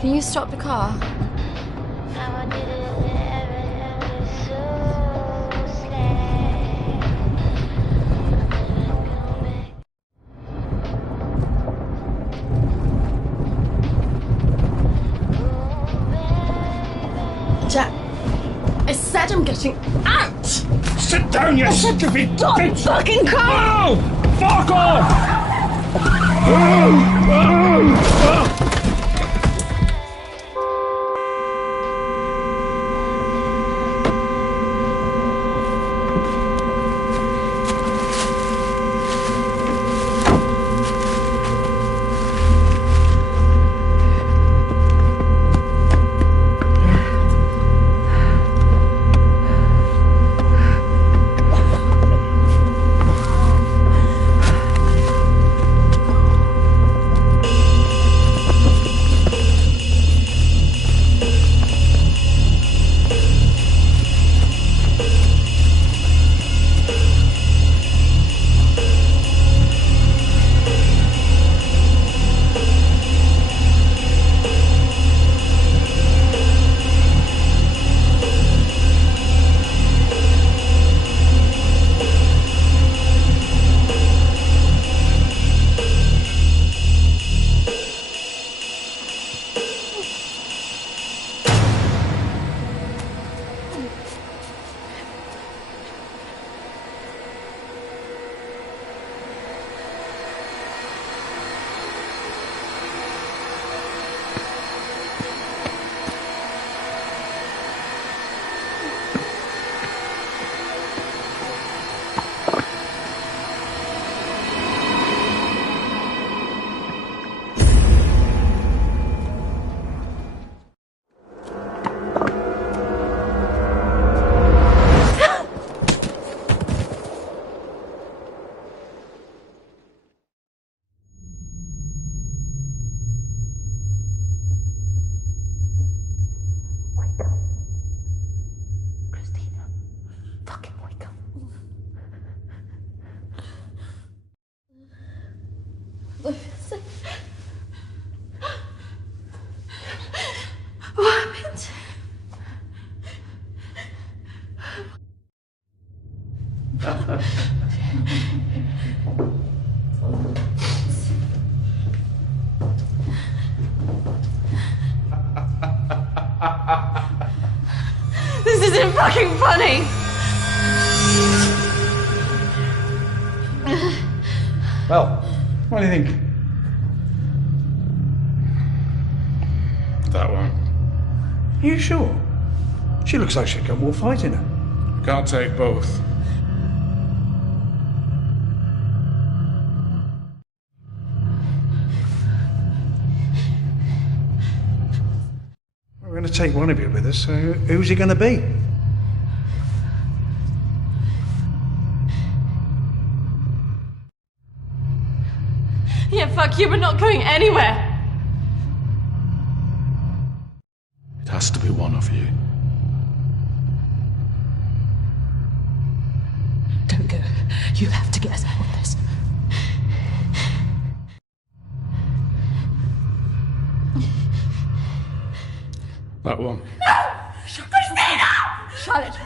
Can you stop the car? Jack, I said I'm getting out! Sit down, you stupid Stop bitch! fucking car! No! Fuck off! This isn't fucking funny! Well, what do you think? That one. Are you sure? She looks like she's got more fight in her. Can't take both. We're going to take one of you with us, so who's he going to be? Yeah, fuck you, we're not going anywhere! It has to be one of you. Don't go. You have to get us out of this. That one. Christina! Charlotte!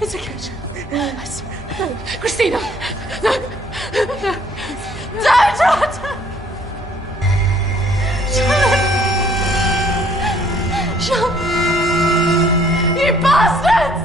It's okay, Charlotte. I swear. No. Christina! No! No! Don't! Charlotte! Charlotte! You bastards!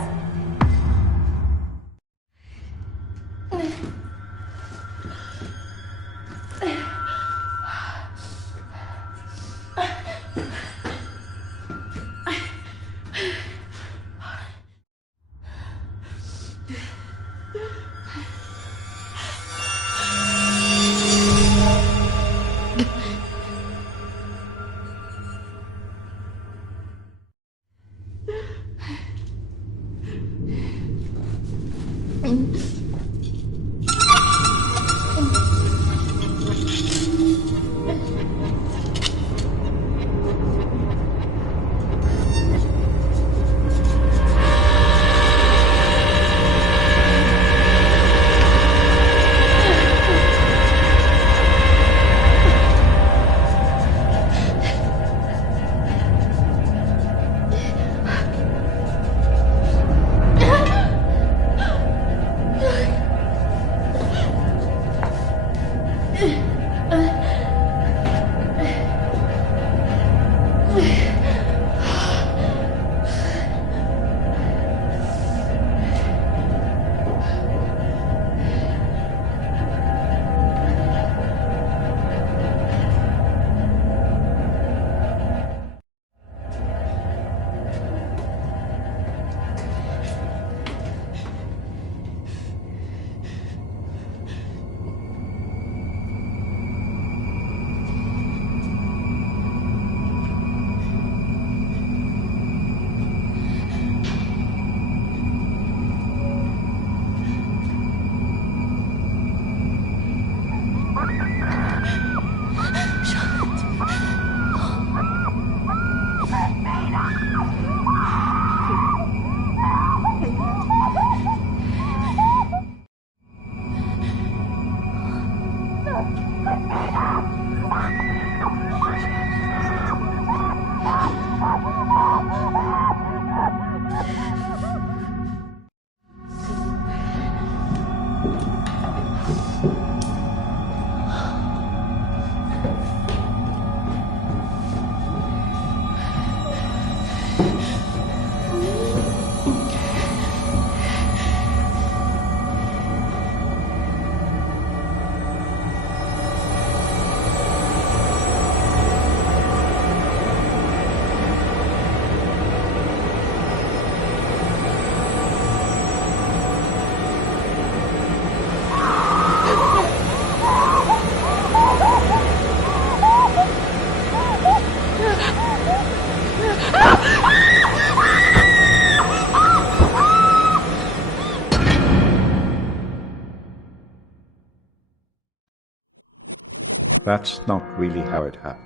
That's not really how it happened.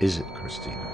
Is it, Christina?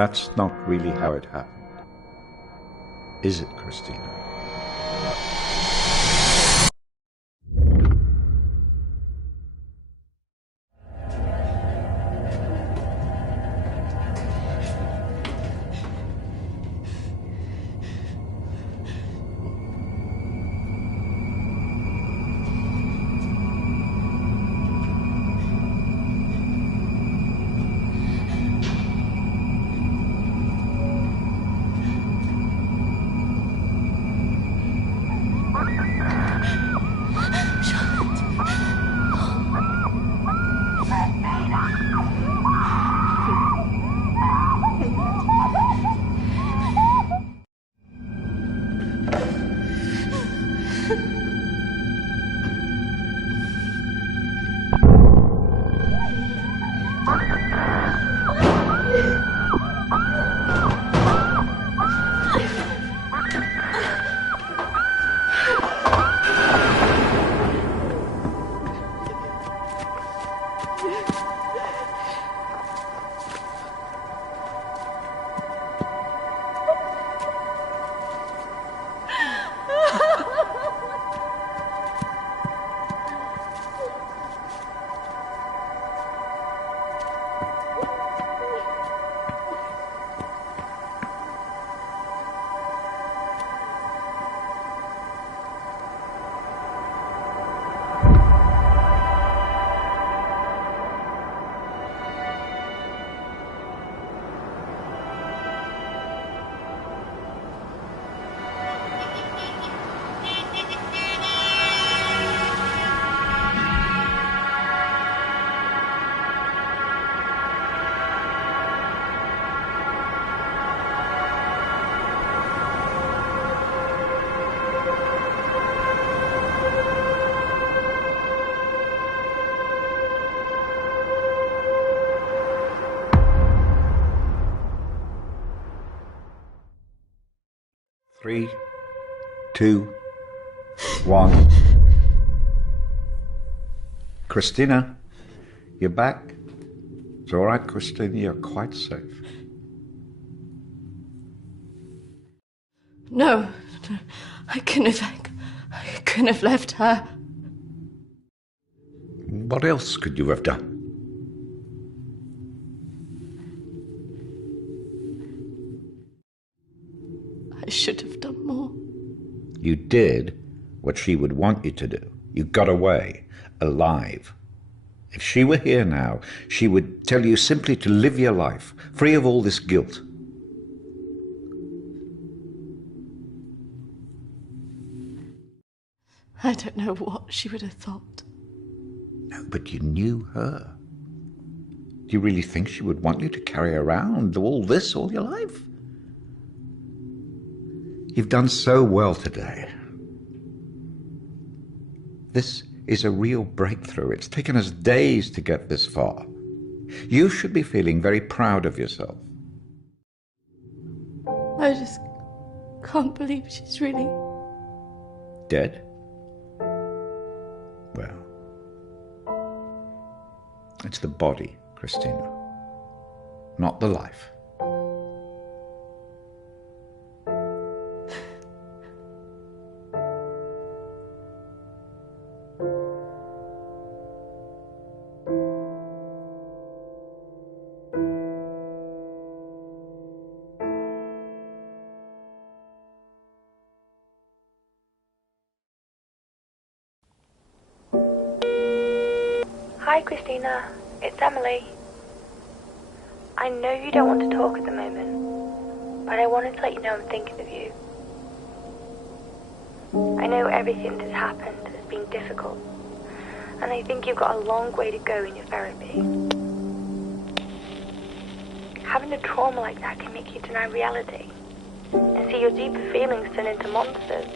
That's not really how it happened. Is it, Christina? Three, 2, 1. Christina, you're back. It's all right, Christina, you're quite safe. No, I couldn't have left her. What else could you have done? I should have done more. You did what she would want you to do. You got away, alive. If she were here now, she would tell you simply to live your life, free of all this guilt. I don't know what she would have thought. No, but you knew her. Do you really think she would want you to carry around all this all your life? You've done so well today. This is a real breakthrough. It's taken us days to get this far. You should be feeling very proud of yourself. I just can't believe she's really Dead? Well, it's the body, Christina, not the life. Hi, Christina. It's Emily. I know you don't want to talk at the moment, but I wanted to let you know I'm thinking of you. I know everything that's happened has been difficult, and I think you've got a long way to go in your therapy. Having a trauma like that can make you deny reality and see your deeper feelings turn into monsters.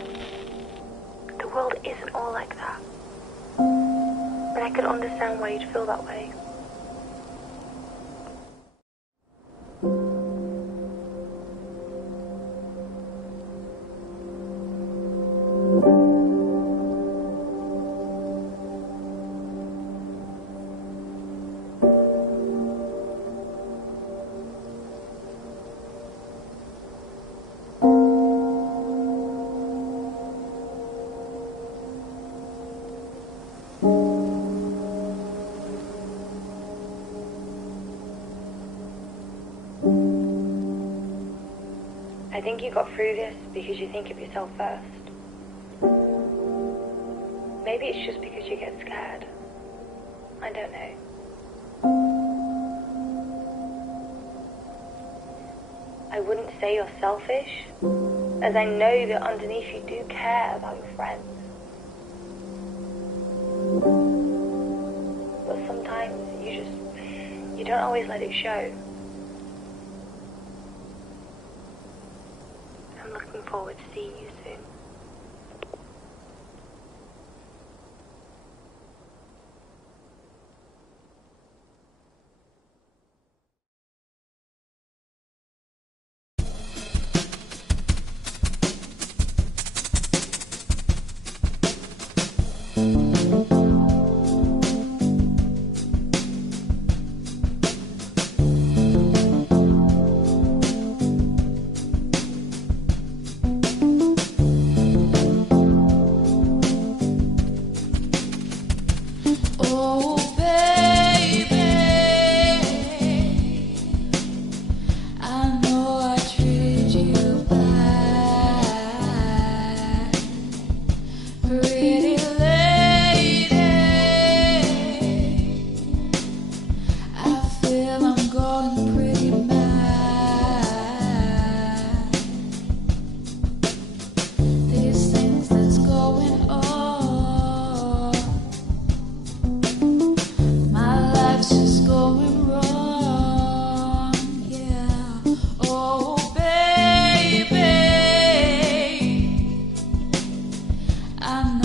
The world isn't all like that. But I can understand why you'd feel that way. think you got through this because you think of yourself first. Maybe it's just because you get scared. I don't know. I wouldn't say you're selfish, as I know that underneath you do care about your friends. But sometimes you don't always let it show. I'm looking forward to seeing you soon. I know